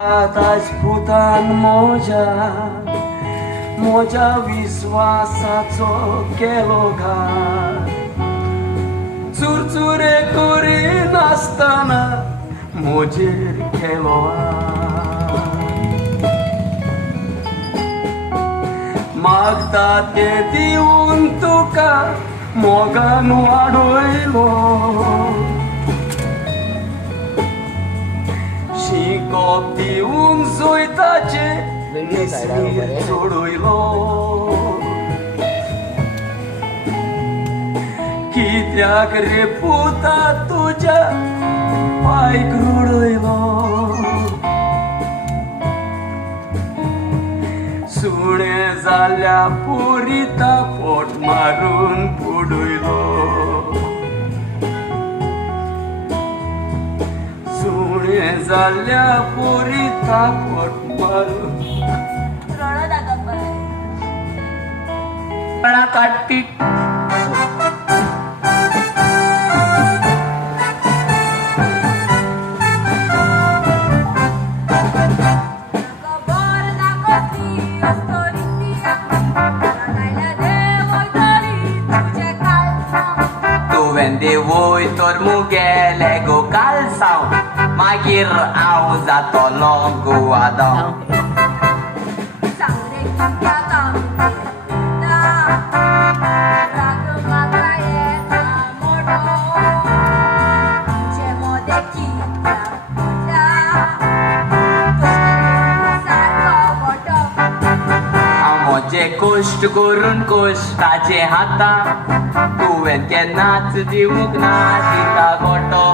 राजपुतान मोजा विश्वासाचो केलो घात चुरचुरे करी नासतना मोजेर केलो मागता ते दिवन तुका मोगान वाडयलो शिकोप दिवन जोयताचे सोडयलो कित्याक रे पुता तुज्या पायक रुडयलो सुणे जाल्या पुरिता पोट मारून पुडयलो सुणे जाल्या पुरिता पोट मारून काटी देवोय तोर मुगेले गो कालसाव मागीर हांव जातलो गोवादाव म्हजे कश्ट करून कश्टाचे हाता तुवें केन्नाच दिवूंक ना दिता गोटो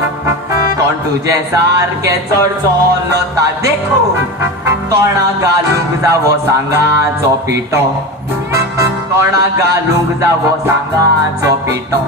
कोण तुजें सारकें चड चलता देखून तोंडा घालूंक जावो सांगाचो पिठो तोंडा घालूंक जावो सांगाचो पिठो